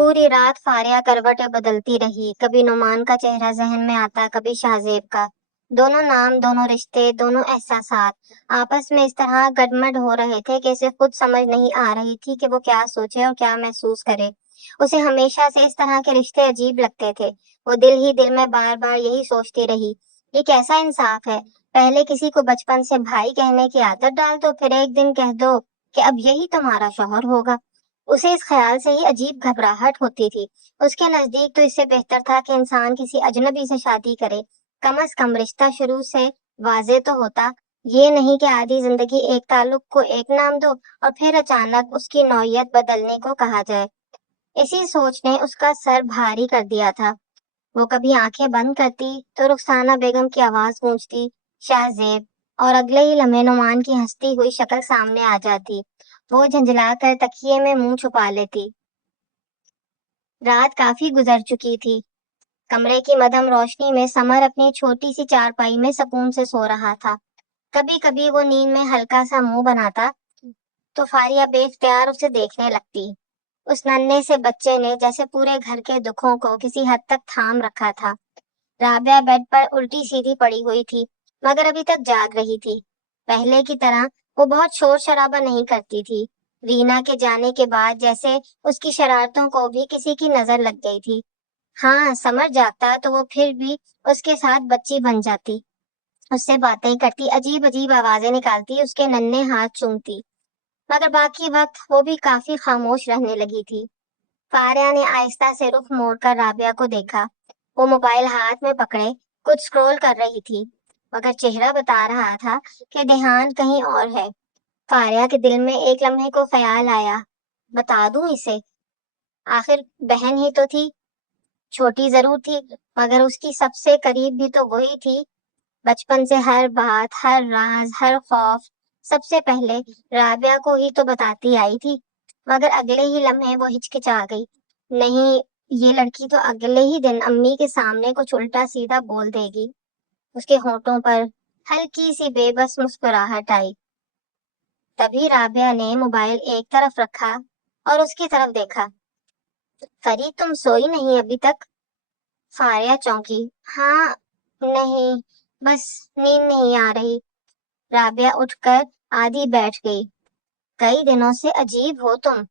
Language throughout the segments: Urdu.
پوری رات فاریہ کروٹیں بدلتی رہی، کبھی نعمان کا چہرہ ذہن میں آتا، کبھی شاہزیب کا۔ دونوں نام، دونوں رشتے، دونوں احساسات آپس میں اس طرح گڈمڈ ہو رہے تھے کہ اسے خود سمجھ نہیں آ رہی تھی کہ وہ کیا سوچے اور کیا محسوس کرے۔ اسے ہمیشہ سے اس طرح کے رشتے عجیب لگتے تھے۔ وہ دل ہی دل میں بار بار یہی سوچتی رہی، یہ کیسا انصاف ہے؟ پہلے کسی کو بچپن سے بھائی کہنے کی عادت ڈال دو، پھر ایک دن کہہ دو کہ اب یہی تمہارا شوہر ہوگا۔ اسے اس خیال سے ہی عجیب گھبراہٹ ہوتی تھی۔ اس کے نزدیک تو اس سے بہتر تھا کہ انسان کسی اجنبی سے شادی کرے، کم از کم رشتہ شروع سے واضح تو ہوتا۔ یہ نہیں کہ آدھی زندگی ایک تعلق کو ایک نام دو اور پھر اچانک اس کی نوعیت بدلنے کو کہا جائے۔ اسی سوچ نے اس کا سر بھاری کر دیا تھا۔ وہ کبھی آنکھیں بند کرتی تو رخسانہ بیگم کی آواز گونجتی، شاہزیب، اور اگلے ہی لمحے نعمان کی ہنستی ہوئی شکل سامنے آ جاتی۔ وہ جھنجھلا کر تکیے میں منہ چھپا لیتی۔ رات کافی گزر چکی تھی۔ کمرے کی مدھم روشنی میں سمر اپنی چھوٹی سی چارپائی میں سکون سے سو رہا تھا۔ کبھی کبھی وہ نیند میں ہلکا سا منہ بناتا تو فاریہ بے اختیار اسے دیکھنے لگتی۔ اس ننھے سے بچے نے جیسے پورے گھر کے دکھوں کو کسی حد تک تھام رکھا تھا۔ رابعہ بیڈ پر الٹی سیدھی پڑی ہوئی تھی، مگر ابھی تک جاگ رہی تھی۔ پہلے کی طرح وہ بہت شور شرابہ نہیں کرتی تھی۔ رینا کے جانے کے بعد جیسے اس کی شرارتوں کو بھی کسی کی نظر لگ گئی تھی۔ ہاں، سمر جاگتا تو وہ پھر بھی اس کے ساتھ بچی بن جاتی، اس سے باتیں کرتی، عجیب عجیب آوازیں نکالتی، اس کے ننھے ہاتھ چومتی، مگر باقی وقت وہ بھی کافی خاموش رہنے لگی تھی۔ فاریہ نے آہستہ سے رخ موڑ کر رابعہ کو دیکھا۔ وہ موبائل ہاتھ میں پکڑے کچھ سکرول کر رہی تھی، مگر چہرہ بتا رہا تھا کہ دھیان کہیں اور ہے۔ فاریہ کے دل میں ایک لمحے کو خیال آیا، بتا دوں اسے؟ آخر بہن ہی تو تھی، چھوٹی ضرور تھی مگر اس کی سب سے قریب بھی تو وہی تھی۔ بچپن سے ہر بات، ہر راز، ہر خوف سب سے پہلے رابعہ کو ہی تو بتاتی آئی تھی، مگر اگلے ہی لمحے وہ ہچکچا گئی۔ نہیں، یہ لڑکی تو اگلے ہی دن امی کے سامنے کچھ الٹا سیدھا بول دے گی۔ اس کے ہونٹوں پر ہلکی سی بے بس مسکراہٹ آئی۔ تبھی رابعہ نے موبائل ایک طرف رکھا اور اس کی طرف دیکھا۔ فرید، تم سوئی نہیں ابھی تک؟ فاریہ چونکی۔ ہاں، نہیں، بس نیند نہیں آ رہی۔ رابعہ اٹھ کر آدھی بیٹھ گئی۔ کئی دنوں سے عجیب ہو تم،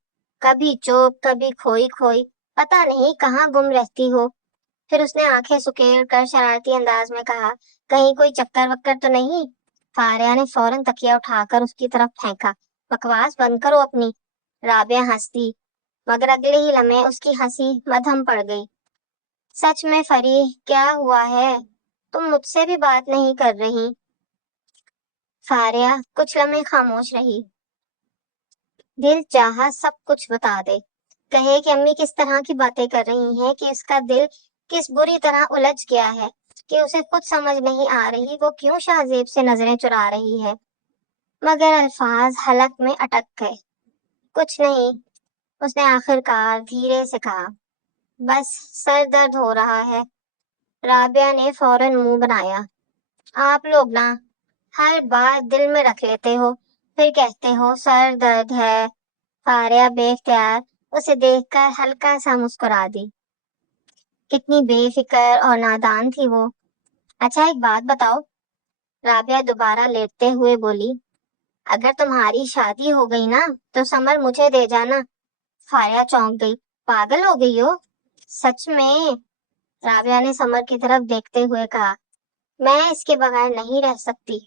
کبھی چوپ، کبھی کھوئی کھوئی، پتہ نہیں کہاں گم رہتی ہو۔ پھر اس نے آنکھیں سکیڑ کر شرارتی انداز میں کہا، کہیں کوئی چکر وکر تو نہیں؟ فاریہ نے فوراً تکیہ اٹھا کر اس کی طرف پھینکا۔ بکواس بند کرو اپنی۔ رابعہ ہنسی، مگر اگلے ہی لمحے اس کی ہنسی مدھم پڑ گئی۔ سچ میں فرید، کیا ہوا ہے؟ تم مجھ سے بھی بات نہیں کر رہی۔ فاریہ کچھ لمحے خاموش رہی۔ دل چاہا سب کچھ بتا دے، کہے کہ امی کس طرح کی باتیں کر رہی ہیں، کہ اس کا دل کس بری طرح الجھ گیا ہے، کہ اسے خود سمجھ نہیں آ رہی وہ کیوں شاہزیب سے نظریں چرا رہی ہے، مگر الفاظ حلق میں اٹک گئے۔ کچھ نہیں، اس نے آخر کار دھیرے سے کہا، بس سر درد ہو رہا ہے۔ رابعہ نے فوراً منہ بنایا، آپ لوگ نا ہر بات دل میں رکھ لیتے ہو، پھر کہتے ہو سر درد ہے۔ فاریہ بے اختیار اسے دیکھ کر ہلکا سا مسکرا دی۔ کتنی بے فکر اور نادان تھی وہ۔ اچھا ایک بات بتاؤ، رابعہ دوبارہ لیٹتے ہوئے بولی، اگر تمہاری شادی ہو گئی نا تو سمر مجھے دے جانا۔ فاریہ چونک گئی، پاگل ہو گئی ہو؟ سچ میں؟ رابعہ نے سمر کی طرف دیکھتے ہوئے کہا، میں اس کے بغیر نہیں رہ سکتی۔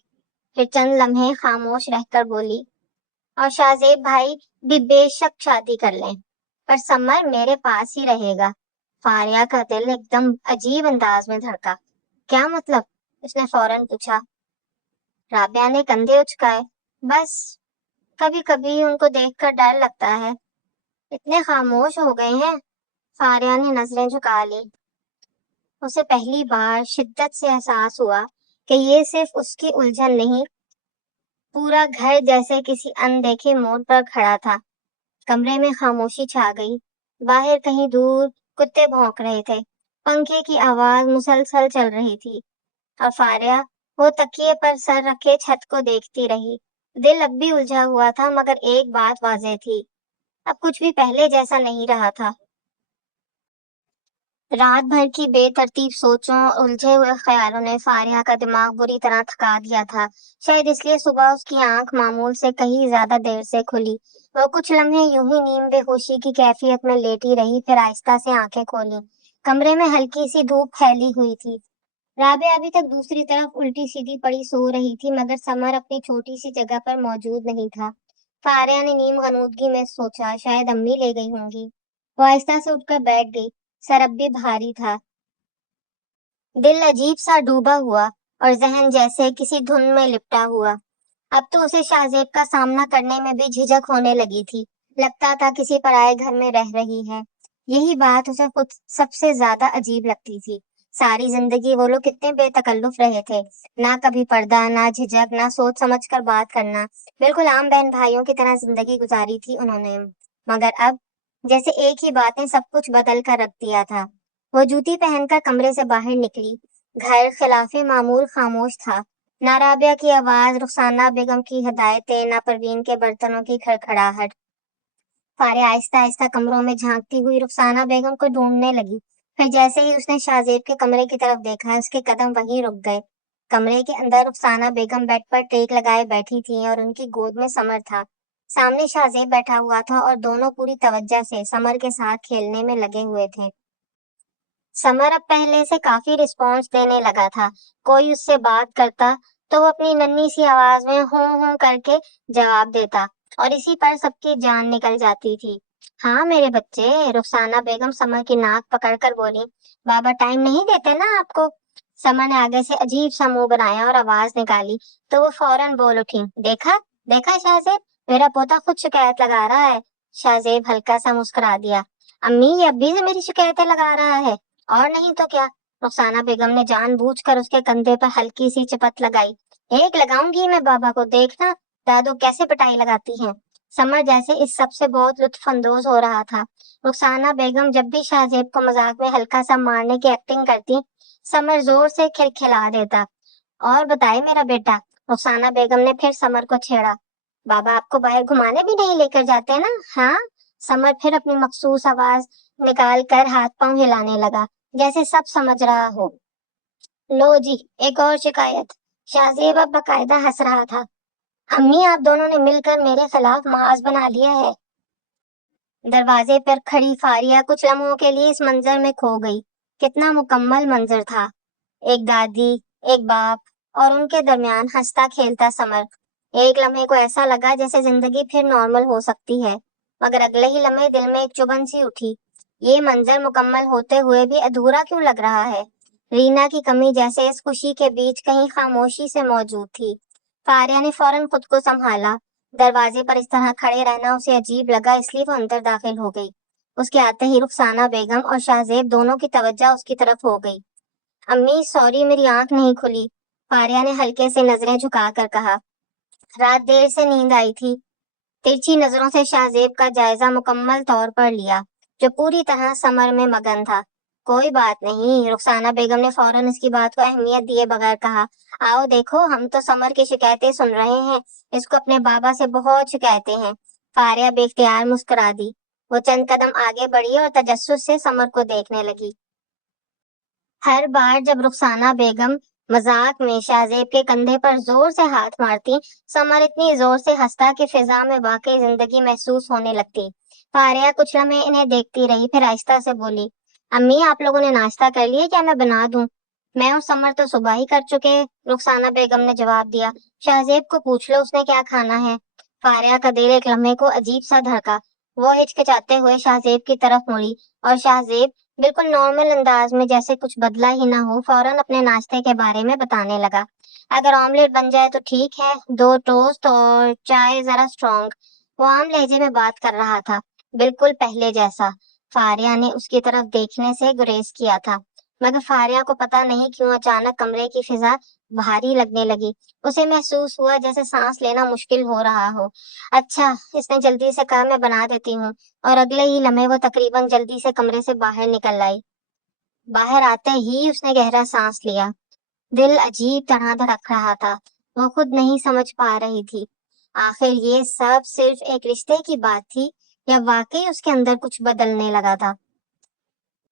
پھر چند لمحے خاموش رہ کر بولی، اور شاہزیب بھائی بھی بے شک شادی کر لیں، پر سمر میرے پاس ہی رہے گا۔ فاریہ کا دل ایک دم عجیب انداز میں دھڑکا۔ کیا مطلب؟ اس نے فوراً پوچھا۔ رابعہ نے کندھے اچکائے، بس کبھی کبھی ان کو دیکھ کر ڈر لگتا ہے۔ اتنے خاموش ہو گئے ہیں۔ فاریہ نے نظریں جھکا لی۔ اسے پہلی بار شدت سے احساس ہوا کہ یہ صرف اس کی الجھن نہیں، پورا گھر جیسے کسی اندیکھے موڑ پر کھڑا تھا۔ کمرے میں خاموشی چھا گئی۔ باہر کہیں دور کتے بھونک رہے تھے، پنکھے کی آواز مسلسل چل رہی تھی، اور فاریہ وہ تکیے پر سر رکھے چھت کو دیکھتی رہی۔ دل اب بھی الجھا ہوا تھا، مگر ایک بات واضح تھی، اب کچھ بھی پہلے جیسا نہیں رہا تھا۔ رات بھر کی بے ترتیب سوچوں اور الجھے ہوئے خیالوں نے فاریہ کا دماغ بری طرح تھکا دیا تھا۔ شاید اس لیے صبح اس کی آنکھ معمول سے کہیں زیادہ دیر سے کھلی۔ وہ کچھ لمحے یوں ہی نیم بے ہوشی کی کیفیت میں لیٹی رہی، پھر آہستہ سے آنکھیں کھولی۔ کمرے میں ہلکی سی دھوپ پھیلی ہوئی تھی۔ رابعہ ابھی تک دوسری طرف الٹی سیدھی پڑی سو رہی تھی، مگر سمر اپنی چھوٹی سی جگہ پر موجود نہیں تھا۔ فاریہ نے نیم غنودگی میں سوچا، شاید امی لے گئی ہوں گی۔ وہ آہستہ سے اٹھ کر بیٹھ گئی۔ سر اب بھی بھاری تھا، دل عجیب سا ڈوبا ہوا اور ذہن جیسے کسی دھن میں لپٹا ہوا۔ اب تو اسے شاہزیب کا سامنا کرنے میں بھی جھجک ہونے لگی تھی۔ لگتا تھا کسی پرائے گھر میں رہ رہی ہے۔ یہی بات اسے خود سب سے زیادہ عجیب لگتی تھی۔ ساری زندگی وہ لوگ کتنے بے تکلف رہے تھے، نہ کبھی پردہ، نہ جھجک، نہ سوچ سمجھ کر بات کرنا، بالکل عام بہن بھائیوں کی طرح زندگی گزاری تھی انہوں نے۔ مگر اب جیسے ایک ہی بات نے سب کچھ بدل کر رکھ دیا تھا۔ وہ جوتی پہن کر کمرے سے باہر نکلی۔ گھر خلاف معمول خاموش تھا۔ نہ رابعہ کی آواز، رخسانہ بیگم کی ہدایتیں، نہ پروین کے برتنوں کی کھڑکھڑاہٹ۔ فاریہ آہستہ آہستہ کمروں میں جھانکتی ہوئی رخسانہ بیگم کو ڈھونڈنے لگی۔ پھر جیسے ہی اس نے شاہزیب کے کمرے کی طرف دیکھا، اس کے قدم وہیں رک گئے۔ کمرے کے اندر رخسانہ بیگم بیڈ پر ٹیک لگائے بیٹھی تھی اور ان کی گود میں سمر تھا۔ سامنے شاہزیب بیٹھا ہوا تھا اور دونوں پوری توجہ سے سمر کے ساتھ کھیلنے میں لگے ہوئے تھے۔ سمر اب پہلے سے کافی رسپانس دینے لگا تھا۔ کوئی اس سے بات کرتا تو وہ اپنی ننھی سی آواز میں ہوں ہوں کر کے جواب دیتا، اور اسی پر سب کی جان نکل جاتی تھی۔ ہاں میرے بچے، رخسانہ بیگم سمر کی ناک پکڑ کر بولی۔ بابا ٹائم نہیں دیتے نا آپ کو؟ سمر نے آگے سے عجیب سا منہ بنایا اور آواز نکالی تو وہ فوراً بول اٹھی۔ دیکھا دیکھا شاہزیب، میرا پوتا خود شکایت لگا رہا ہے۔ شاہزیب ہلکا سا مسکرا دیا۔ امی یہ اب بھی میری شکایتیں لگا رہا ہے، اور نہیں تو کیا؟ رخسانہ بیگم نے جان بوجھ کر اس کے کندھے پر ہلکی سی چپت لگائی۔ ایک لگاؤں گی میں بابا کو، دیکھنا دادو کیسے پٹائی لگاتی ہیں۔ سمر جیسے اس سب سے بہت لطف اندوز ہو رہا تھا۔ رخسانہ بیگم جب بھی شاہزیب کو مذاق میں ہلکا سا مارنے کی ایکٹنگ کرتی، سمر زور سے کھلکھلا دیتا۔ اور بتائے میرا بیٹا، رخسانہ بیگم نے پھر سمر کو چھیڑا، بابا آپ کو باہر گھمانے بھی نہیں لے کر جاتے نا؟ ہاں؟ سمر پھر اپنی مخصوص آواز نکال کر ہاتھ پاؤں ہلانے لگا، جیسے سب سمجھ رہا ہو۔ لو جی، ایک اور شکایت۔ شاہزیب اب باقاعدہ ہنس رہا تھا۔ امی آپ دونوں نے مل کر میرے خلاف محاذ بنا لیا ہے۔ دروازے پر کھڑی فاریہ کچھ لمحوں کے لیے اس منظر میں کھو گئی۔ کتنا مکمل منظر تھا، ایک دادی، ایک باپ اور ان کے درمیان ہنستا کھیلتا سمر۔ ایک لمحے کو ایسا لگا جیسے زندگی پھر نارمل ہو سکتی ہے، مگر اگلے ہی لمحے دل میں ایک چبھن سی اٹھی۔ یہ منظر مکمل ہوتے ہوئے بھی ادھورا کیوں لگ رہا ہے؟ رینا کی کمی جیسے اس خوشی کے بیچ کہیں خاموشی سے موجود تھی۔ فاریہ نے فوراً خود کو سنبھالا۔ دروازے پر اس طرح کھڑے رہنا اسے عجیب لگا، اس لیے وہ اندر داخل ہو گئی۔ اس کے آتے ہی رخسانہ بیگم اور شاہزیب دونوں کی توجہ اس کی طرف ہو گئی۔ امی سوری، میری آنکھ نہیں کھلی، فاریہ نے ہلکے سے نظریں جھکا کر کہا۔ رات دیر سے نیند آئی تھی۔ ترچھی نظروں سے شاہزیب کا جائزہ مکمل طور پر لیا، جو پوری طرح سمر میں مگن تھا۔ کوئی بات نہیں، رخسانہ بیگم نے فوراً اس کی بات کو اہمیت دیے بغیر کہا۔ آؤ دیکھو، ہم تو سمر کی شکایتیں سن رہے ہیں، اس کو اپنے بابا سے بہت شکایتیں ہیں۔ فاریہ بے اختیار مسکرا دی۔ وہ چند قدم آگے بڑھی اور تجسس سے سمر کو دیکھنے لگی۔ ہر بار جب رخسانہ بیگم مذاق میں شاہزیب کے کندھے پر زور سے ہاتھ مارتی، سمر اتنی زور سے ہنستا کہ فضا میں واقعی زندگی محسوس ہونے لگتی۔ فاریہ کچھ لمحے انہیں دیکھتی رہی، پھر آہستہ سے بولی۔ امی آپ لوگوں نے ناشتہ کر لیا کیا میں بنا دوں؟ میں اور سمر تو صبح ہی کر چکے، رخسانہ بیگم نے جواب دیا۔ شاہزیب کو پوچھ لو اس نے کیا کھانا ہے۔ فاریہ کا دل ایک لمحے کو عجیب سا دھڑکا۔ وہ ہچکچاتے ہوئے شاہزیب کی طرف مڑی، اور شاہزیب بالکل نارمل انداز میں جیسے کچھ بدلا ہی نہ ہو فوراً اپنے ناشتے کے بارے میں بتانے لگا۔ اگر آملیٹ بن جائے تو ٹھیک ہے، 2 ٹوسٹ اور چائے ذرا اسٹرانگ۔ وہ عام لہجے میں بات کر رہا تھا، بالکل پہلے جیسا۔ فاریہ نے اس کی طرف دیکھنے سے گریز کیا تھا، مگر فاریہ کو پتہ نہیں کیوں اچانک کمرے کی فضا بھاری لگنے لگی۔ اسے محسوس ہوا جیسے سانس لینا مشکل ہو رہا ہو۔ اچھا، اس نے جلدی سے کہا، میں بنا دیتی ہوں، اور اگلے ہی لمحے وہ تقریباً جلدی سے کمرے سے باہر نکل آئی۔ باہر آتے ہی اس نے گہرا سانس لیا۔ دل عجیب طرح دھڑک رہا تھا۔ وہ خود نہیں سمجھ پا رہی تھی، آخر یہ سب صرف ایک رشتے کی بات تھی یا واقعی اس کے اندر کچھ بدلنے لگا تھا۔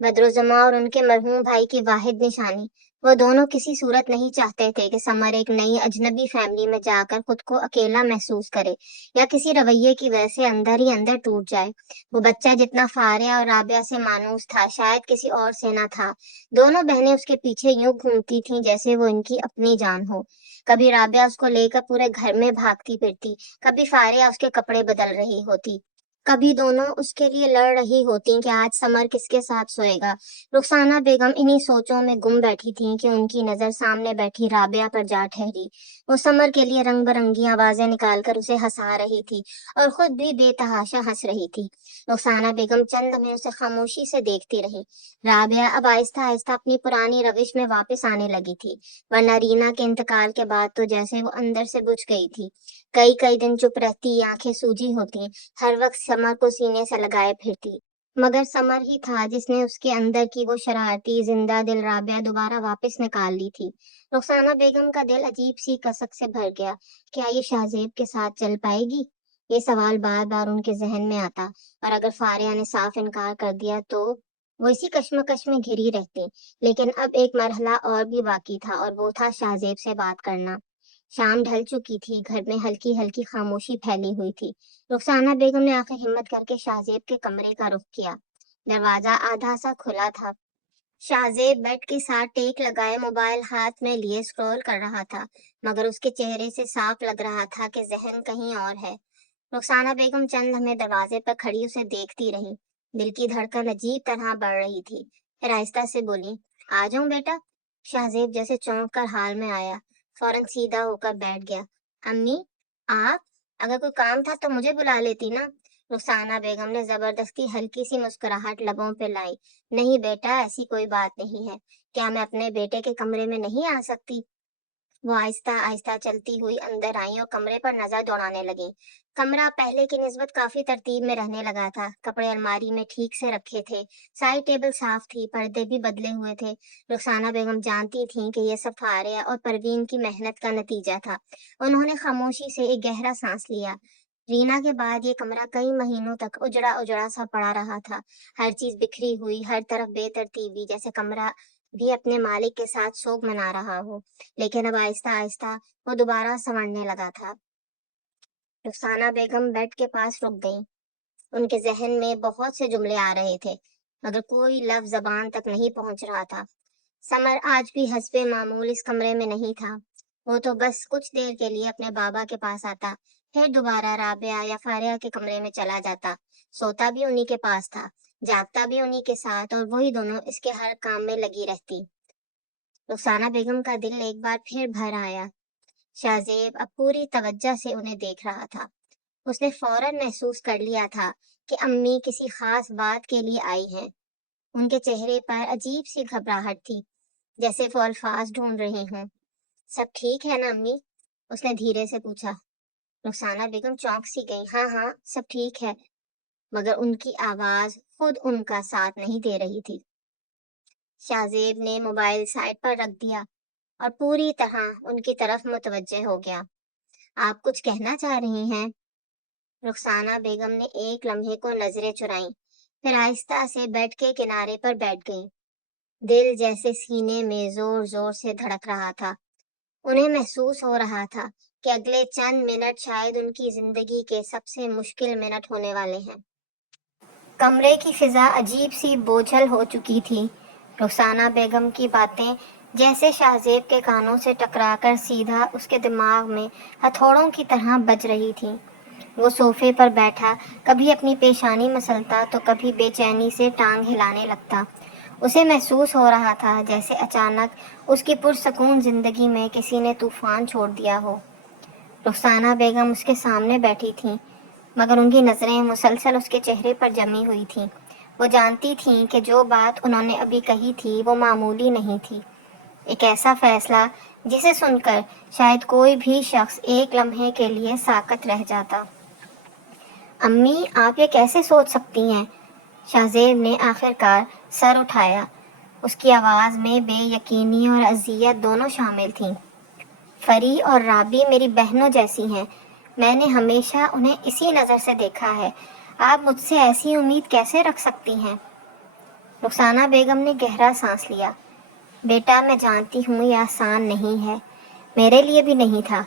بدرالزما اور ان کے مرحوم بھائی کی واحد نشانی، وہ دونوں کسی صورت نہیں چاہتے تھے کہ سمر ایک نئی اجنبی فیملی میں جا کر خود کو اکیلا محسوس کرے یا کسی رویے کی وجہ سے اندر ہی اندر ٹوٹ جائے۔ وہ بچہ جتنا فاریہ اور رابعہ سے مانوس تھا، شاید کسی اور سے نہ تھا۔ دونوں بہنیں اس کے پیچھے یوں گھومتی تھیں جیسے وہ ان کی اپنی جان ہو۔ کبھی رابعہ اس کو لے کر پورے گھر میں بھاگتی پھرتی، کبھی فاریہ اس کے کپڑے بدل رہی ہوتی، کبھی دونوں اس کے لیے لڑ رہی ہوتی کہ آج سمر کس کے ساتھ سوئے گا۔ رخسانہ بیگم انہی سوچوں میں گم بیٹھی تھیں کہ ان کی نظر سامنے بیٹھی رابعہ پر جا ٹھہری۔ وہ سمر کے لیے رنگ برنگی آوازیں نکال کر اسے ہنسا رہی تھی اور خود بھی بے تحاشا ہنس رہی تھی۔ رخسانہ بیگم چند لمحے اسے خاموشی سے دیکھتی رہی۔ رابعہ اب آہستہ آہستہ اپنی پرانی روش میں واپس آنے لگی تھی، ورنہ رینا کے انتقال کے بعد تو جیسے وہ اندر سے بجھ گئی تھی۔ کئی دن چپ رہتی، آنکھیں سوجی ہوتی، ہر وقت سمر کو سینے سے لگائے پھرتی، مگر سمر ہی تھا جس نے اس کے اندر کی وہ شرارتی زندہ دل رابعہ دوبارہ واپس نکال لی تھی۔ رخسانہ بیگم کا دل عجیب سی کسک سے بھر گیا۔ کیا یہ شاہزیب کے ساتھ چل پائے گی؟ یہ سوال بار بار ان کے ذہن میں آتا، اور اگر فاریہ نے صاف انکار کر دیا تو وہ اسی کشمکش میں گھری رہتی۔ لیکن اب ایک مرحلہ اور بھی باقی تھا، اور وہ تھا شاہزیب سے بات کرنا۔ شام ڈھل چکی تھی، گھر میں ہلکی ہلکی خاموشی پھیلی ہوئی تھی۔ رخسانہ بیگم نے آخر ہمت کر کے شاہزیب کے کمرے کا رخ کیا۔ دروازہ آدھا سا کھلا تھا۔ شاہزیب بیڈ کے ساتھ ٹیک لگائے موبائل ہاتھ میں لیے اسکرول کر رہا تھا، مگر اس کے چہرے سے صاف لگ رہا تھا کہ ذہن کہیں اور ہے۔ رخسانہ بیگم چند لمحے دروازے پر کھڑی اسے دیکھتی رہی۔ دل کی دھڑکن عجیب طرح بڑھ رہی تھی۔ پھر آہستہ سے بولی، آ جاؤں بیٹا؟ شاہزیب جیسے چونک کر حال میں آیا، فوراً سیدھا ہو کر بیٹھ گیا۔ امی، آپ؟ اگر کوئی کام تھا تو مجھے بلا لیتی نا؟ رخسانہ بیگم نے زبردستی ہلکی سی مسکراہٹ لبوں پہ لائی۔ نہیں بیٹا، ایسی کوئی بات نہیں ہے۔ کیا میں اپنے بیٹے کے کمرے میں نہیں آ سکتی؟ وہ آہستہ آہستہ چلتی ہوئی اندر آئیں اور کمرے پر نظر دوڑانے لگیں۔ کمرہ پہلے کی نسبت کافی ترتیب میں رہنے لگا تھا۔ کپڑے الماری میں ٹھیک سے رکھے تھے، سائڈ ٹیبل صاف تھی، پردے بھی بدلے ہوئے تھے۔ رخسانہ بیگم جانتی تھیں کہ یہ سب فاریہ اور پروین کی محنت کا نتیجہ تھا۔ انہوں نے خاموشی سے ایک گہرا سانس لیا۔ رینا کے بعد یہ کمرہ کئی مہینوں تک اجڑا اجڑا سا پڑا رہا تھا، ہر چیز بکھری ہوئی، ہر طرف بے ترتیبی، جیسے کمرہ بھی اپنے مالک کے ساتھ سوگ منا رہا ہو۔ لیکن اب آہستہ آہستہ وہ دوبارہ سنورنے لگا تھا۔ رخسانہ بیگم بیڈ کے پاس رک گئیں۔ ان کے ذہن میں بہت سے جملے آ رہے تھے، مگر کوئی لفظ زبان تک نہیں پہنچ رہا تھا۔ سمر آج بھی حسب معمول اس کمرے میں نہیں تھا۔ وہ تو بس کچھ دیر کے لیے اپنے بابا کے پاس آتا، پھر دوبارہ رابعہ یا فاریہ کے کمرے میں چلا جاتا۔ سوتا بھی انہی کے پاس تھا، جاگتا بھی انہی کے ساتھ، اور وہی دونوں اس کے ہر کام میں لگی رہتی۔ رخسانہ بیگم کا دل ایک بار پھر بھر آیا۔ شاہزیب اب پوری توجہ سے انہیں دیکھ رہا تھا۔ اس نے فوراً محسوس کر لیا تھا کہ امی کسی خاص بات کے لیے آئی ہیں۔ ان کے چہرے پر عجیب سی گھبراہٹ تھی، جیسے وہ الفاظ ڈھونڈ رہی ہوں۔ سب ٹھیک ہے نا امی؟ اس نے دھیرے سے پوچھا۔ رخسانہ بیگم چونک سی گئی۔ ہاں ہاں، سب ٹھیک ہے، مگر ان کی آواز خود ان کا ساتھ نہیں دے رہی تھی۔ شاہزیب نے موبائل سائڈ پر رکھ دیا اور پوری طرح ان کی طرف متوجہ ہو گیا۔ آپ کچھ کہنا چاہ رہی ہیں؟ رخسانہ بیگم نے ایک لمحے کو نظریں چرائیں، پھر آہستہ سے بیڈ کے کنارے پر بیٹھ گئیں۔ دل جیسے سینے میں زور زور سے دھڑک رہا تھا۔ انہیں محسوس ہو رہا تھا کہ اگلے چند منٹ شاید ان کی زندگی کے سب سے مشکل منٹ ہونے والے ہیں۔ کمرے کی فضا عجیب سی بوجھل ہو چکی تھی۔ رخسانہ بیگم کی باتیں جیسے شاہزیب کے کانوں سے ٹکرا کر سیدھا اس کے دماغ میں ہتھوڑوں کی طرح بج رہی تھیں۔ وہ صوفے پر بیٹھا کبھی اپنی پیشانی مسلتا تو کبھی بے چینی سے ٹانگ ہلانے لگتا۔ اسے محسوس ہو رہا تھا جیسے اچانک اس کی پرسکون زندگی میں کسی نے طوفان چھوڑ دیا ہو۔ رخسانہ بیگم اس کے سامنے بیٹھی تھیں، مگر ان کی نظریں مسلسل اس کے چہرے پر جمی ہوئی تھیں۔ وہ جانتی تھیں کہ جو بات انہوں نے ابھی کہی تھی وہ معمولی نہیں تھی، ایک ایسا فیصلہ جسے سن کر شاید کوئی بھی شخص ایک لمحے کے لیے ساکت رہ جاتا۔ امی، آپ یہ کیسے سوچ سکتی ہیں؟ شاہزیب نے آخر کار سر اٹھایا۔ اس کی آواز میں بے یقینی اور اذیت دونوں شامل تھیں۔ فری اور رابی میری بہنوں جیسی ہیں، میں نے ہمیشہ انہیں اسی نظر سے دیکھا ہے، آپ مجھ سے ایسی امید کیسے رکھ سکتی ہیں؟ رخسانہ بیگم نے گہرا سانس لیا۔ بیٹا، میں جانتی ہوں یہ آسان نہیں ہے، میرے لیے بھی نہیں تھا،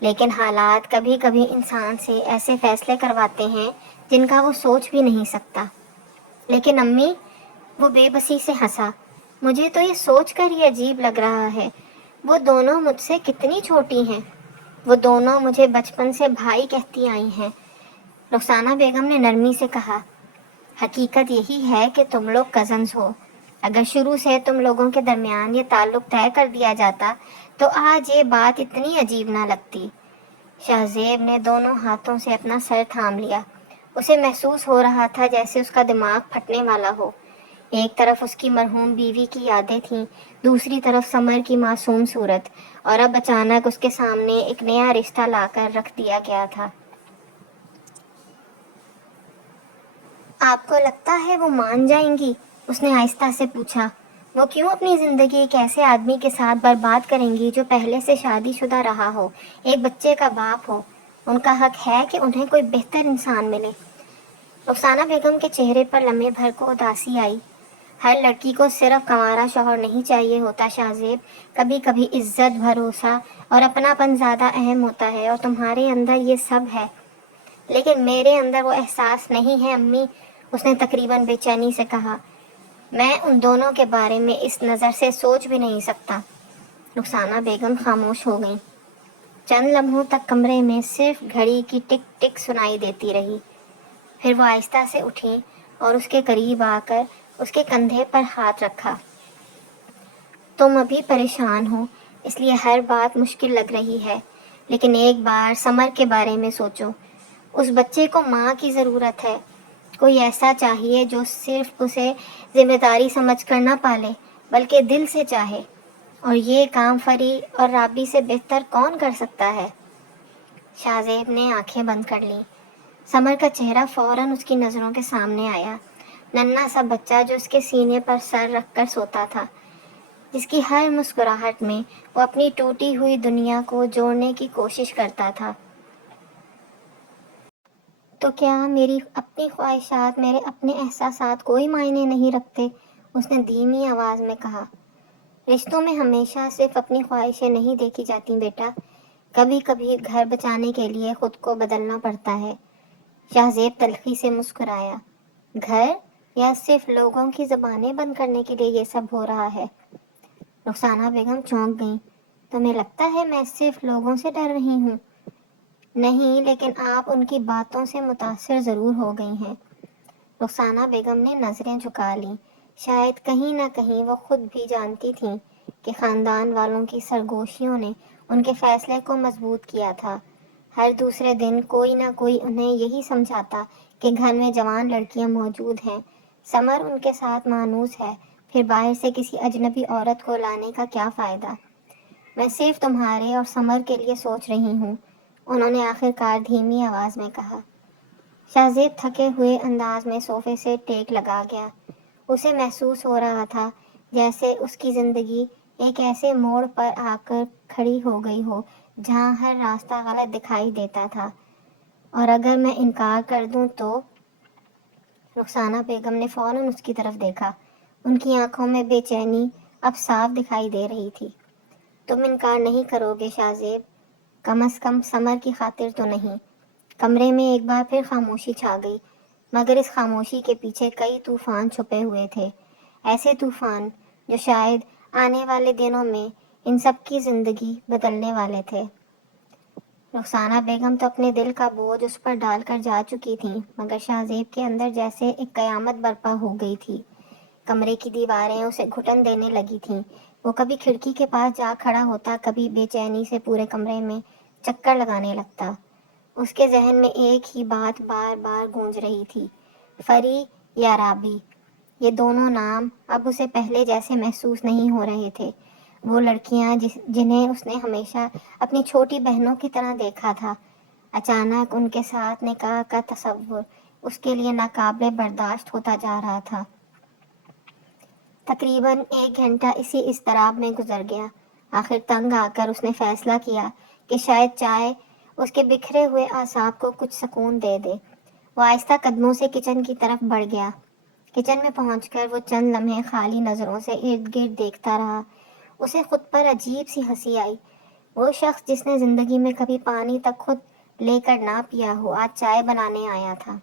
لیکن حالات کبھی کبھی انسان سے ایسے فیصلے کرواتے ہیں جن کا وہ سوچ بھی نہیں سکتا۔ لیکن امی، وہ بے بسی سے ہنسا، مجھے تو یہ سوچ کر ہی عجیب لگ رہا ہے، وہ دونوں مجھ سے کتنی چھوٹی ہیں، وہ دونوں مجھے بچپن سے بھائی کہتی آئی ہیں۔ رخسانہ بیگم نے نرمی سے کہا، حقیقت یہی ہے کہ تم لوگ کزنز ہو۔ اگر شروع سے تم لوگوں کے درمیان یہ تعلق طے کر دیا جاتا تو آج یہ بات اتنی عجیب نہ لگتی۔ شہزیب نے دونوں ہاتھوں سے اپنا سر تھام لیا۔ اسے محسوس ہو رہا تھا جیسے اس کا دماغ پھٹنے والا ہو۔ ایک طرف اس کی مرحوم بیوی کی یادیں تھیں، دوسری طرف سمر کی معصوم صورت، اور اب اچانک اس کے سامنے ایک نیا رشتہ لا کر رکھ دیا گیا تھا۔ آپ کو لگتا ہے وہ مان جائیں گی؟ اس نے آہستہ سے پوچھا۔ وہ کیوں اپنی زندگی ایک ایسے آدمی کے ساتھ برباد کریں گی جو پہلے سے شادی شدہ رہا ہو، ایک بچے کا باپ ہو؟ ان کا حق ہے کہ انہیں کوئی بہتر انسان ملے۔ رخسانہ بیگم کے چہرے پر لمحے بھر کو اداسی آئی۔ ہر لڑکی کو صرف کنوارا شوہر نہیں چاہیے ہوتا شہزیب، کبھی کبھی عزت، بھروسہ اور اپناپن زیادہ اہم ہوتا ہے، اور تمہارے اندر یہ سب ہے۔ لیکن میرے اندر وہ احساس نہیں ہے امی، اس نے تقریباً بے چینی سے کہا۔ میں ان دونوں کے بارے میں اس نظر سے سوچ بھی نہیں سکتا۔ رخسانہ بیگم خاموش ہو گئیں۔ چند لمحوں تک کمرے میں صرف گھڑی کی ٹک ٹک سنائی دیتی رہی۔ پھر وہ آہستہ سے اٹھیں اور اس کے قریب آ کر اس کے کندھے پر ہاتھ رکھا۔ تم ابھی پریشان ہو، اس لیے ہر بات مشکل لگ رہی ہے، لیکن ایک بار سمر کے بارے میں سوچو۔ اس بچے کو ماں کی ضرورت ہے، کوئی ایسا چاہیے جو صرف اسے ذمہ داری سمجھ کر نہ پالے بلکہ دل سے چاہے، اور یہ کام فری اور رابی سے بہتر کون کر سکتا ہے؟ شہزیب نے آنکھیں بند کر لیں۔ سمر کا چہرہ فوراً اس کی نظروں کے سامنے آیا، ننھا سا بچہ جو اس کے سینے پر سر رکھ کر سوتا تھا، جس کی ہر مسکراہٹ میں وہ اپنی ٹوٹی ہوئی دنیا کو جوڑنے کی کوشش کرتا تھا۔ تو کیا میری اپنی خواہشات، میرے اپنے احساسات کوئی معنی نہیں رکھتے؟ اس نے دھیمی آواز میں کہا۔ رشتوں میں ہمیشہ صرف اپنی خواہشیں نہیں دیکھی جاتی بیٹا، کبھی کبھی گھر بچانے کے لیے خود کو بدلنا پڑتا ہے۔ شہزیب تلخی سے مسکرایا۔ گھر، یا صرف لوگوں کی زبانیں بند کرنے کے لیے یہ سب ہو رہا ہے؟ رخسانہ بیگم چونک گئیں۔ تمہیں لگتا ہے میں صرف لوگوں سے ڈر رہی ہوں؟ نہیں، لیکن آپ ان کی باتوں سے متاثر ضرور ہو گئی ہیں۔ رخسانہ بیگم نے نظریں جھکا لیں۔ شاید کہیں نہ کہیں وہ خود بھی جانتی تھیں کہ خاندان والوں کی سرگوشیوں نے ان کے فیصلے کو مضبوط کیا تھا۔ ہر دوسرے دن کوئی نہ کوئی انہیں یہی سمجھاتا کہ گھر میں جوان لڑکیاں موجود ہیں، سمر ان کے ساتھ مانوس ہے، پھر باہر سے کسی اجنبی عورت کو لانے کا کیا فائدہ؟ میں صرف تمہارے اور سمر کے لیے سوچ رہی ہوں، انہوں نے آخر کار دھیمی آواز میں کہا۔ شہزیب تھکے ہوئے انداز میں صوفے سے ٹیک لگا گیا۔ اسے محسوس ہو رہا تھا جیسے اس کی زندگی ایک ایسے موڑ پر آ کر کھڑی ہو گئی ہو جہاں ہر راستہ غلط دکھائی دیتا تھا، اور اگر میں انکار کر دوں تو؟ رخسانہ بیگم نے فوراً اس کی طرف دیکھا۔ ان کی آنکھوں میں بے چینی اب صاف دکھائی دے رہی تھی۔ تم انکار نہیں کرو گے شہزیب؟ کم از کم سمر کی خاطر تو نہیں۔ کمرے میں ایک بار پھر خاموشی چھا گئی، مگر اس خاموشی کے پیچھے کئی طوفان چھپے ہوئے تھے، ایسے طوفان جو شاید آنے والے دنوں میں ان سب کی زندگی بدلنے والے تھے۔ رخسانہ بیگم تو اپنے دل کا بوجھ اس پر ڈال کر جا چکی تھیں، مگر شہزیب کے اندر جیسے ایک قیامت برپا ہو گئی تھی۔ کمرے کی دیواریں اسے گھٹن دینے لگی تھیں۔ وہ کبھی کھڑکی کے پاس جا کھڑا ہوتا، کبھی بے چینی سے پورے کمرے میں چکر لگانے لگتا۔ اس کے ذہن میں ایک ہی بات بار بار گونج رہی تھی، فری یا رابی۔ یہ دونوں نام اب اسے پہلے جیسے محسوس نہیں ہو رہے تھے۔ وہ لڑکیاں جنہیں اس نے ہمیشہ اپنی چھوٹی بہنوں کی طرح دیکھا تھا، اچانک ان کے ساتھ نکاح کا تصور اس کے لیے ناقابل برداشت ہوتا جا رہا تھا۔ تقریباً 1 گھنٹہ اسی اضطراب میں گزر گیا۔ آخر تنگ آ کر اس نے فیصلہ کیا کہ شاید چائے اس کے بکھرے ہوئے اعصاب کو کچھ سکون دے دے۔ وہ آہستہ قدموں سے کچن کی طرف بڑھ گیا۔ کچن میں پہنچ کر وہ چند لمحے خالی نظروں سے ارد گرد دیکھتا رہا۔ اسے خود پر عجیب سی ہنسی آئی۔ وہ شخص جس نے زندگی میں کبھی پانی تک خود لے کر نہ پیا ہو، آج چائے بنانے آیا تھا۔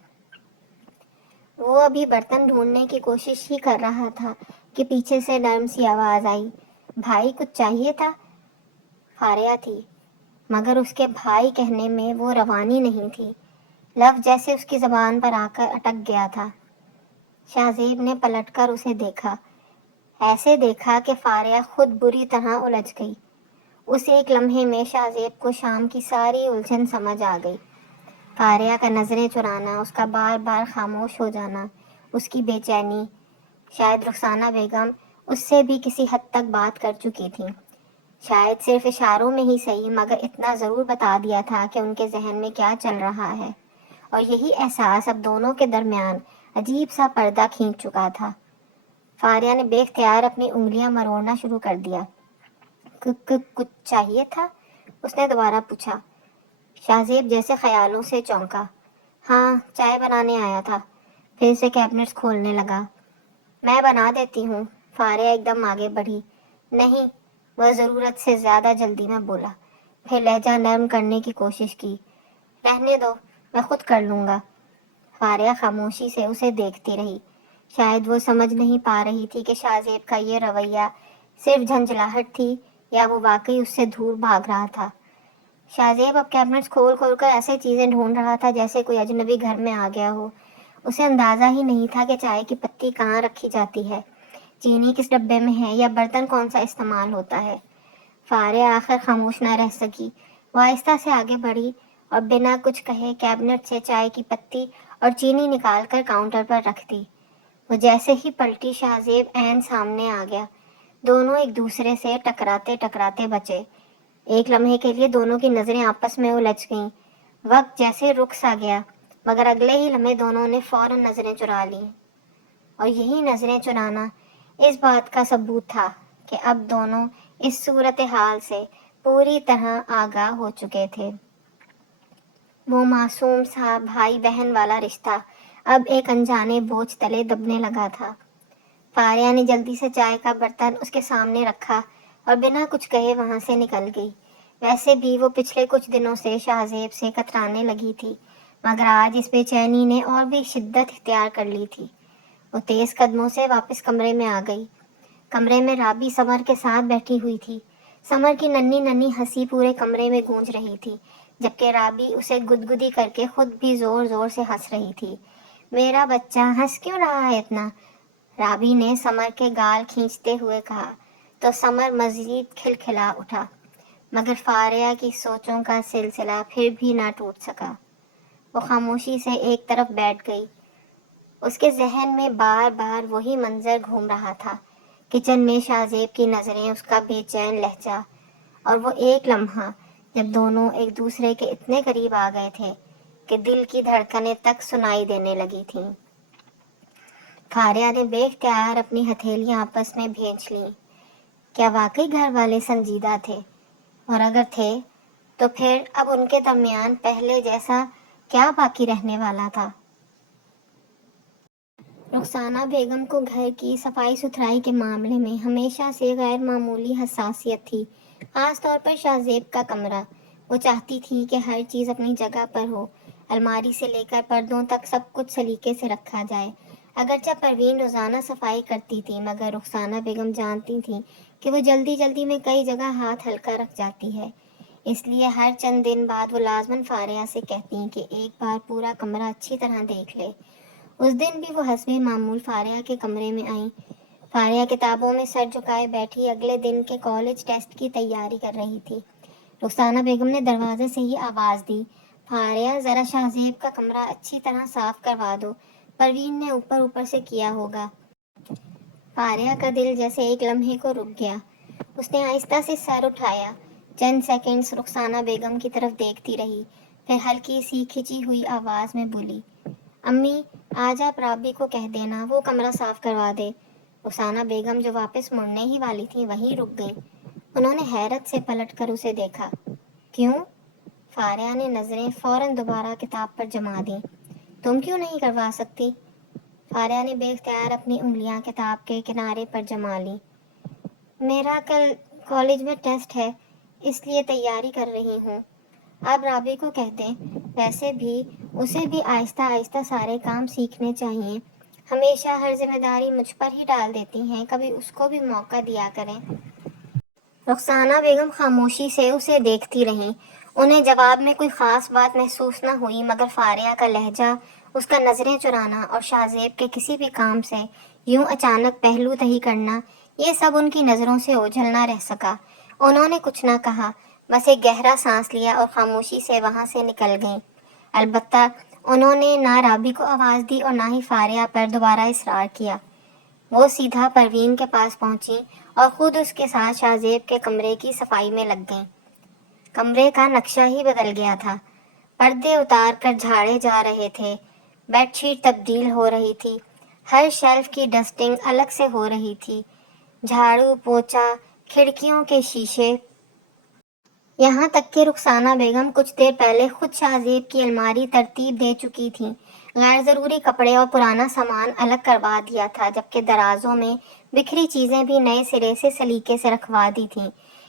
وہ ابھی برتن ڈھونڈنے کی کوشش ہی کر رہا تھا کہ پیچھے سے نرم سی آواز آئی، بھائی کچھ چاہیے تھا؟ فاریہ تھی، مگر اس کے بھائی کہنے میں وہ روانی نہیں تھی۔ لفظ جیسے اس کی زبان پر آ کر اٹک گیا تھا۔ شاہ زیب نے پلٹ کر اسے دیکھا، ایسے دیکھا کہ فاریہ خود بری طرح الجھ گئی۔ اس ایک لمحے میں شاہ زیب کو شام کی ساری الجھن سمجھ آ گئی۔ فاریہ کا نظریں چرانا، اس کا بار بار خاموش ہو جانا، اس کی بے چینی۔ شاید رخسانہ بیگم اس سے بھی کسی حد تک بات کر چکی تھیں، شاید صرف اشاروں میں ہی صحیح، مگر اتنا ضرور بتا دیا تھا کہ ان کے ذہن میں کیا چل رہا ہے، اور یہی احساس اب دونوں کے درمیان عجیب سا پردہ کھینچ چکا تھا۔ فاریہ نے بے اختیار اپنی انگلیاں مروڑنا شروع کر دیا۔ کچھ چاہیے تھا؟ اس نے دوبارہ پوچھا۔ شاہ زیب جیسے خیالوں سے چونکا۔ ہاں، چائے بنانے آیا تھا۔ پھر سے کیبنٹس کھولنے لگا۔ میں بنا دیتی ہوں۔ فاریہ ایک دم آگے بڑھی۔ نہیں، وہ ضرورت سے زیادہ جلدی میں بولا، پھر لہجہ نرم کرنے کی کوشش کی۔ رہنے دو، میں خود کر لوں گا۔ فاریہ خاموشی سے اسے دیکھتی رہی۔ شاید وہ سمجھ نہیں پا رہی تھی کہ شاہ زیب کا یہ رویہ صرف جھنجھلاہٹ تھی یا وہ واقعی اس سے دور بھاگ رہا تھا۔ شاہ زیب اب کیبنٹس کھول کھول کر ایسے چیزیں ڈھونڈ رہا تھا جیسے کوئی اجنبی گھر میں آ گیا ہو۔ اسے اندازہ ہی نہیں تھا کہ چائے کی پتی کہاں رکھی جاتی ہے، چینی کس ڈبے میں ہے، یا برتن کون سا استعمال ہوتا ہے۔ فاریہ آخر خاموش نہ رہ سکی۔ وہ آہستہ سے آگے بڑھی اور بنا کچھ کہے کیبنٹ سے چائے کی پتی اور چینی نکال کر کاؤنٹر پر رکھ دی۔ وہ جیسے ہی پلٹی، شاہ زیب عین سامنے آ گیا۔ دونوں ایک دوسرے سے ٹکراتے ٹکراتے بچے۔ ایک لمحے کے لیے دونوں کی نظریں آپس میں الجھ گئیں۔ وقت جیسے رک سا گیا، مگر اگلے ہی لمحے دونوں نے فوراً نظریں چرا لیں، اور یہی نظریں چرانا اس بات کا ثبوت تھا کہ اب دونوں اس صورتحال سے پوری طرح آگاہ ہو چکے تھے۔ وہ معصوم سا بھائی بہن والا رشتہ اب ایک انجانے بوجھ تلے دبنے لگا تھا۔ فاریہ نے جلدی سے چائے کا برتن اس کے سامنے رکھا اور بنا کچھ کہے وہاں سے نکل گئی۔ ویسے بھی وہ پچھلے کچھ دنوں سے شاہ زیب سے کترانے لگی تھی، مگر آج اس بے چینی نے اور بھی شدت اختیار کر لی تھی۔ وہ تیز قدموں سے واپس کمرے میں آ گئی۔ کمرے میں رابی سمر کے ساتھ بیٹھی ہوئی تھی۔ سمر کی ننھی ننھی ہنسی پورے کمرے میں گونج رہی تھی، جبکہ رابی اسے گدگدی کر کے خود بھی زور زور سے ہنس رہی تھی۔ میرا بچہ ہنس کیوں رہا ہے اتنا؟ رابی نے سمر کے گال کھینچتے ہوئے کہا، تو سمر مزید کھلکھلا اٹھا، مگر فاریہ کی سوچوں کا سلسلہ پھر بھی نہ ٹوٹ سکا۔ وہ خاموشی سے ایک طرف بیٹھ گئی۔ اس کے ذہن میں بار بار وہی منظر گھوم رہا تھا، کچن میں شاہ زیب کی نظریں، اس کا بے چین لہجہ، اور وہ ایک لمحہ جب دونوں ایک دوسرے کے اتنے قریب آ گئے تھے کہ دل کی دھڑکنیں تک سنائی دینے لگی تھیں۔ فاریہ نے بے اختیار اپنی ہتھیلیاں آپس میں بھینچ لیں۔ کیا واقعی گھر والے سنجیدہ تھے؟ اور اگر تھے تو پھر اب ان کے درمیان پہلے جیسا کیا باقی رہنے والا تھا؟ رخسانہ بیگم کو گھر کی صفائی ستھرائی کے معاملے میں ہمیشہ سے غیر معمولی حساسیت تھی، خاص طور پر شاہ زیب کا کمرہ۔ وہ چاہتی تھی کہ ہر چیز اپنی جگہ پر ہو، الماری سے لے کر پردوں تک سب کچھ سلیقے سے رکھا جائے۔ اگرچہ پروین روزانہ صفائی کرتی تھی، مگر رخسانہ بیگم جانتی تھی کہ وہ جلدی جلدی میں کئی جگہ ہاتھ ہلکا رکھ جاتی ہے، اس لیے ہر چند دن بعد وہ لازماً فاریہ سے کہتی کہ ایک بار پورا کمرہ اچھی طرح دیکھ لے۔ اس دن بھی وہ حسب معمول فاریہ کے کمرے میں آئیں۔ فاریہ کتابوں میں سر جھکائے بیٹھی اگلے دن کے کالج ٹیسٹ کی تیاری کر رہی تھی۔ رخسانہ بیگم نے دروازے سے ہی آواز دی، فاریہ ذرا شاہ زیب کا کمرہ اچھی طرح صاف کروا دو، پروین نے اوپر اوپر سے کیا ہوگا۔ فاریہ کا دل جیسے ایک لمحے کو رک گیا۔ اس نے آہستہ سے سر اٹھایا، چند سیکنڈز رخسانہ بیگم کی طرف دیکھتی رہی، پھر ہلکی سی کھچی ہوئی آواز میں بولی، امی آج آپ رابی کو کہہ دینا وہ کمرہ صاف کروا دے۔ رخسانہ بیگم جو واپس مڑنے ہی والی تھی وہیں رک گئیں۔ انہوں نے حیرت سے پلٹ کر اسے دیکھا۔ کیوں؟ فاریہ نے نظریں فوراً دوبارہ کتاب پر جما دیں۔ تم کیوں نہیں کروا سکتی؟ فاریہ نے بے اختیار اپنی انگلیاں کتاب کے کنارے پر جما لی۔ میرا کل کالج میں ٹیسٹ ہے، اس لیے تیاری کر رہی ہوں۔ آپ رابی کو کہہ دیں، ویسے بھی اسے بھی آہستہ آہستہ سارے کام سیکھنے چاہیے۔ ہمیشہ ہر ذمہ داری مجھ پر ہی ڈال دیتی ہیں، کبھی اس کو بھی موقع دیا کریں۔ رخسانہ بیگم خاموشی سے اسے دیکھتی رہیں۔ انہیں جواب میں کوئی خاص بات محسوس نہ ہوئی، مگر فاریہ کا لہجہ، اس کا نظریں چرانا اور شاہ زیب کے کسی بھی کام سے یوں اچانک پہلو تہی کرنا، یہ سب ان کی نظروں سے اوجھل نہ رہ سکا۔ انہوں نے کچھ نہ کہا، بس ایک گہرا سانس لیا اور خاموشی سے وہاں سے نکل گئیں۔ البتہ انہوں نے نہ رابی کو آواز دی اور نہ ہی فاریہ پر دوبارہ اصرار کیا۔ وہ سیدھا پروین کے پاس پہنچی اور خود اس کے ساتھ شاہ زیب کے کمرے کی صفائی میں لگ گئیں۔ کمرے کا نقشہ ہی بدل گیا تھا۔ پردے اتار کر جھاڑے جا رہے تھے، بیڈ شیٹ تبدیل ہو رہی تھی، ہر شیلف کی ڈسٹنگ الگ سے ہو رہی تھی، جھاڑو پوچھا، کھڑکیوں کے شیشے، یہاں تک کہ رخسانہ بیگم کچھ دیر پہلے خود شاہ زیب کی الماری ترتیب دے چکی تھیں۔ غیر ضروری کپڑے اور پرانا سامان الگ کروا دیا تھا، جبکہ درازوں میں بکھری چیزیں بھی نئے سرے سے سلیقے سے رکھوا دی تھیں۔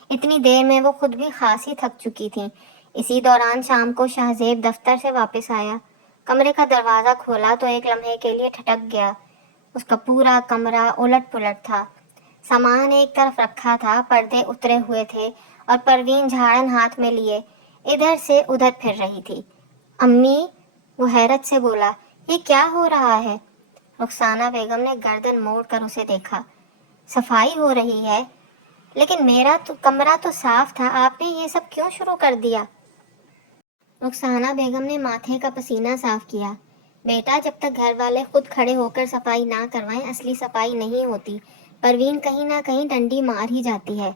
اتنی دیر میں وہ خود بھی خاصی تھک چکی تھیں۔ اسی دوران شام کو شاہ زیب دفتر سے واپس آیا۔ کمرے کا دروازہ کھولا تو ایک لمحے کے لیے ٹھٹک گیا۔ اس کا پورا کمرہ الٹ پلٹ تھا۔ سامان ایک طرف رکھا تھا، پردے اترے ہوئے تھے اور پروین جھاڑن ہاتھ میں لیے ادھر سے ادھر پھر رہی تھی۔ امی، وہ حیرت سے بولا، یہ کیا ہو رہا ہے؟ رخسانہ بیگم نے گردن موڑ کر اسے دیکھا۔ صفائی ہو رہی ہے، لیکن میرا تو کمرہ تو صاف تھا، آپ نے یہ سب کیوں شروع کر دیا؟ رخسانہ بیگم نے ماتھے کا پسینہ صاف کیا۔ بیٹا، جب تک گھر والے خود کھڑے ہو کر صفائی نہ کروائیں اصلی صفائی نہیں ہوتی۔ پروین کہیں نہ کہیں ڈنڈی مار ہی جاتی ہے۔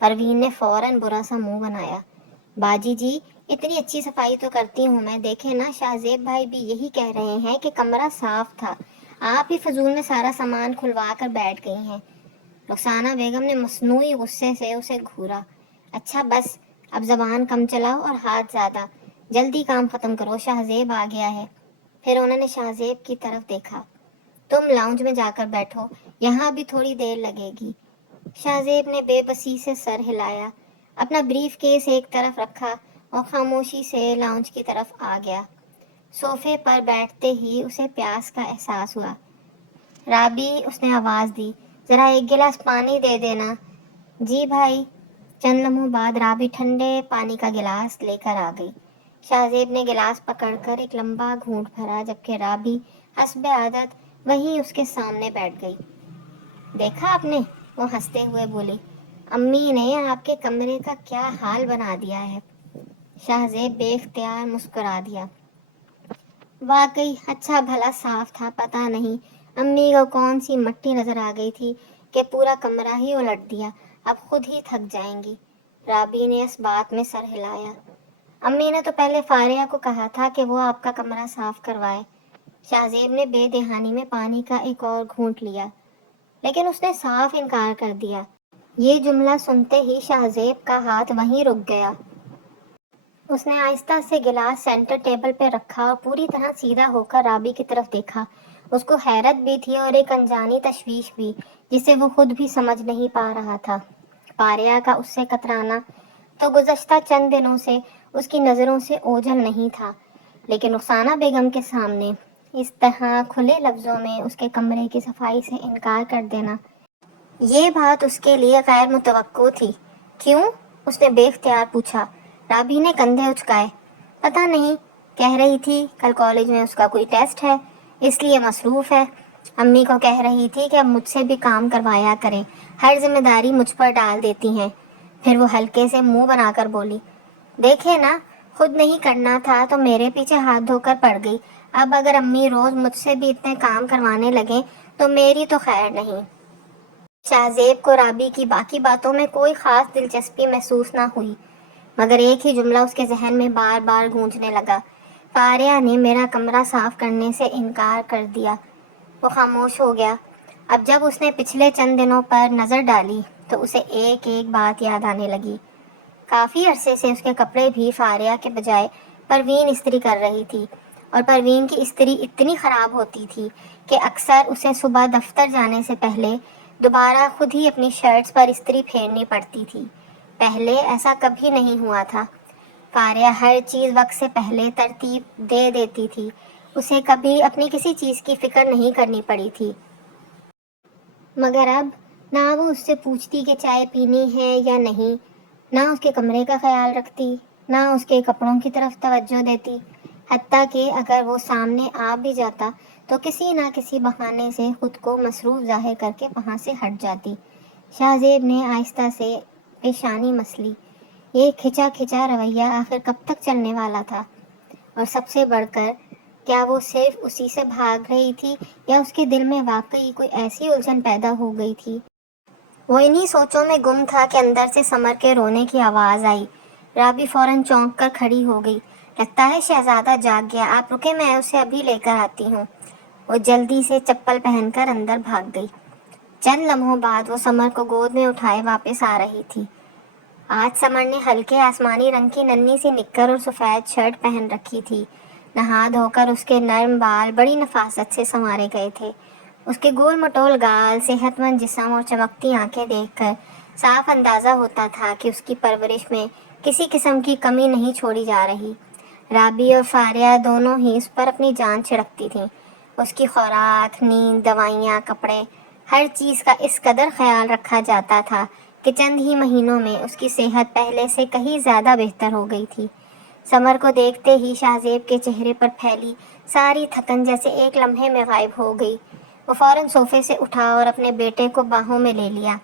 پروین نے فوراً برا سا منہ بنایا۔ باجی جی، اتنی اچھی صفائی تو کرتی ہوں میں، دیکھیں نا شاہ زیب بھائی بھی یہی کہہ رہے ہیں کہ کمرہ صاف تھا، آپ ہی فضول میں سارا سامان کھلوا کر بیٹھ گئی ہیں۔ رخسانہ بیگم نے مصنوعی غصے سے اسے گھورا۔ اچھا بس، اب زبان کم چلاؤ اور ہاتھ زیادہ، جلدی کام ختم کرو، شاہ زیب آ گیا ہے۔ پھر انہوں نے شاہ زیب کی طرف دیکھا۔ تم لاؤنج میں جا کر بیٹھو، یہاں بھی تھوڑی دیر لگے گی۔ شاہ زیب نے بے بسی سے سر ہلایا، اپنا بریف کیس ایک طرف رکھا اور خاموشی سے لاؤنج کی طرف آ گیا۔ صوفے پر بیٹھتے ہی اسے پیاس کا احساس ہوا۔ رابی، اس نے آواز دی، ذرا ایک گلاس پانی دے دینا۔ جی بھائی۔ چند لمحوں بعد رابی ٹھنڈے پانی کا گلاس لے کر آ گئی۔ شاہ زیب نے گلاس پکڑ کر ایک لمبا گھونٹ بھرا، جبکہ رابی حسب عادت وہیں اس کے سامنے بیٹھ گئی۔ دیکھا آپ نے؟ وہ ہنستے ہوئے بولی، امی نے آپ کے کمرے کا کیا حال بنا دیا ہے۔ شاہ زیب بے اختیار مسکرا دیا۔ واقعی اچھا بھلا صاف تھا، پتہ نہیں امی کو کون سی مٹی نظر آ گئی تھی کہ پورا کمرہ ہی الٹ دیا، اب خود ہی تھک جائیں گی۔ رابی نے اس بات میں سر ہلایا۔ امی نے تو پہلے فاریہ کو کہا تھا کہ وہ آپ کا کمرہ صاف کروائے۔ شاہ زیب نے بے دہانی میں پانی کا ایک اور گھونٹ لیا، لیکن اس نے صاف انکار کر دیا۔ یہ جملہ سنتے ہی شاہ زیب کا ہاتھ وہیں رک گیا۔ اس نے آہستہ سے گلاس سینٹر ٹیبل پہ رکھا اور پوری طرح سیدھا ہو کر رابی کی طرف دیکھا۔ اس کو حیرت بھی تھی اور ایک انجانی تشویش بھی، جسے وہ خود بھی سمجھ نہیں پا رہا تھا۔ فاریہ کا اس سے کترانا تو گزشتہ چند دنوں سے اس کی نظروں سے اوجھل نہیں تھا، لیکن رخسانہ بیگم کے سامنے اس طرح کھلے لفظوں میں اس کے کمرے کی صفائی سے انکار کر دینا، یہ بات اس کے لیے غیر متوقع تھی۔ کیوں؟ اس نے بے اختیار پوچھا۔ رابی نے کندھے اچکائے۔ پتہ نہیں، کہہ رہی تھی کل کالج میں اس کا کوئی ٹیسٹ ہے، اس لیے مصروف ہے۔ امی کو کہہ رہی تھی کہ اب مجھ سے بھی کام کروایا کریں، ہر ذمہ داری مجھ پر ڈال دیتی ہیں۔ پھر وہ ہلکے سے منہ بنا کر بولی، دیکھے نا، خود نہیں کرنا تھا تو میرے پیچھے ہاتھ دھو کر پڑ گئی، اب اگر امی روز مجھ سے بھی اتنے کام کروانے لگیں تو میری تو خیر نہیں۔ شاہ زیب کو رابی کی باقی باتوں میں کوئی خاص دلچسپی محسوس نہ ہوئی، مگر ایک ہی جملہ اس کے ذہن میں بار بار گونجنے لگا، فاریہ نے میرا کمرہ صاف کرنے سے انکار کر دیا۔ وہ خاموش ہو گیا۔ اب جب اس نے پچھلے چند دنوں پر نظر ڈالی تو اسے ایک ایک بات یاد آنے لگی۔ کافی عرصے سے اس کے کپڑے بھی فاریہ کے بجائے پروین استری کر رہی تھی۔ اور پروین کی استری اتنی خراب ہوتی تھی کہ اکثر اسے صبح دفتر جانے سے پہلے دوبارہ خود ہی اپنی شرٹس پر استری پھیرنی پڑتی تھی۔ پہلے ایسا کبھی نہیں ہوا تھا۔ فاریہ ہر چیز وقت سے پہلے ترتیب دے دیتی تھی، اسے کبھی اپنی کسی چیز کی فکر نہیں کرنی پڑی تھی۔ مگر اب نہ وہ اس سے پوچھتی کہ چائے پینی ہے یا نہیں، نہ اس کے کمرے کا خیال رکھتی، نہ اس کے کپڑوں کی طرف توجہ دیتی، حتیٰ کہ اگر وہ سامنے آ بھی جاتا تو کسی نہ کسی بہانے سے خود کو مصروف ظاہر کر کے وہاں سے ہٹ جاتی۔ شاہ زیب نے آہستہ سے پیشانی مسلی۔ یہ کھچا کھچا رویہ آخر کب تک چلنے والا تھا؟ اور سب سے بڑھ کر کیا وہ صرف اسی سے بھاگ رہی تھی یا اس کے دل میں واقعی کوئی ایسی الجھن پیدا ہو گئی تھی؟ وہ انہی سوچوں میں گم تھا کہ اندر سے سمر کے رونے کی آواز آئی۔ رابی فوراً چونک کر کھڑی ہو گئی۔ لگتا ہے شہزادہ جاگ گیا، آپ رکے، میں اسے ابھی لے کر آتی ہوں۔ وہ جلدی سے چپل پہن کر اندر بھاگ گئی۔ چند لمحوں بعد وہ سمر کو گود میں اٹھائے واپس آ رہی تھی۔ آج سمر نے ہلکے آسمانی رنگ کی ننھی سی نکر اور سفید شرٹ پہن رکھی تھی۔ نہا دھو کر اس کے نرم بال بڑی نفاست سے سنوارے گئے تھے۔ اس کے گول مٹول گال، صحت مند جسم اور چمکتی آنکھیں دیکھ کر صاف اندازہ ہوتا تھا کہ اس کی پرورش میں کسی قسم کی کمی نہیں چھوڑی جا رہی۔ رابی اور فاریہ دونوں ہی اس پر اپنی جان چھڑکتی تھیں۔ اس کی خوراک، نیند، دوائیاں، کپڑے، ہر چیز کا اس قدر خیال رکھا جاتا تھا کہ چند ہی مہینوں میں اس کی صحت پہلے سے کہیں زیادہ بہتر ہو گئی تھی۔ سمر کو دیکھتے ہی شاہ زیب کے چہرے پر پھیلی ساری تھکن جیسے ایک لمحے میں غائب ہو گئی۔ وہ فوراً صوفے سے اٹھا اور اپنے بیٹے کو باہوں میں لے لیا۔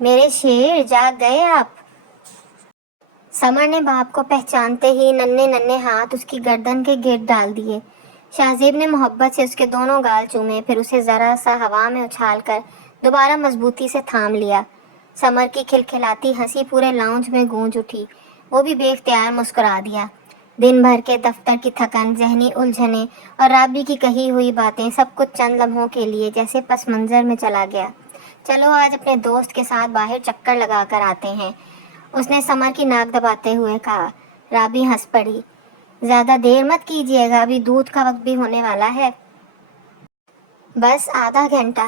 میرے شیر، جاگ گئے آپ؟ سمر نے باپ کو پہچانتے ہی ننھے ننھے ہاتھ اس کی گردن کے گرد ڈال دیے۔ شاہ زیب نے محبت سے اس کے دونوں گال چومے، پھر اسے ذرا سا ہوا میں اچھال کر دوبارہ مضبوطی سے تھام لیا۔ سمر کی کھلکھلاتی ہنسی پورے لاؤنج میں گونج اٹھی۔ وہ بھی بے اختیار مسکرا دیا۔ دن بھر کے دفتر کی تھکن، ذہنی الجھنیں اور رابی کی کہی ہوئی باتیں، سب کچھ چند لمحوں کے لیے جیسے پس منظر میں چلا گیا۔ چلو آج اپنے دوست کے ساتھ باہر چکر لگا کر آتے ہیں، اس نے سمر کی ناک دباتے ہوئے کہا۔ رابی ہنس پڑی۔ زیادہ دیر مت کیجیے گا، ابھی دودھ کا وقت بھی ہونے والا ہے۔ بس آدھا گھنٹہ۔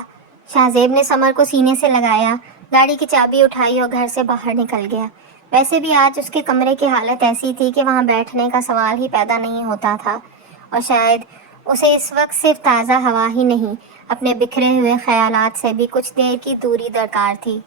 شاہ زیب نے سمر کو سینے سے لگایا، گاڑی کی چابی اٹھائی اور گھر سے باہر نکل گیا۔ ویسے بھی آج اس کے کمرے کی حالت ایسی تھی کہ وہاں بیٹھنے کا سوال ہی پیدا نہیں ہوتا تھا، اور شاید اسے اس وقت صرف تازہ ہوا ہی نہیں، اپنے بکھرے ہوئے خیالات سے بھی کچھ دیر کی دوری درکار تھی۔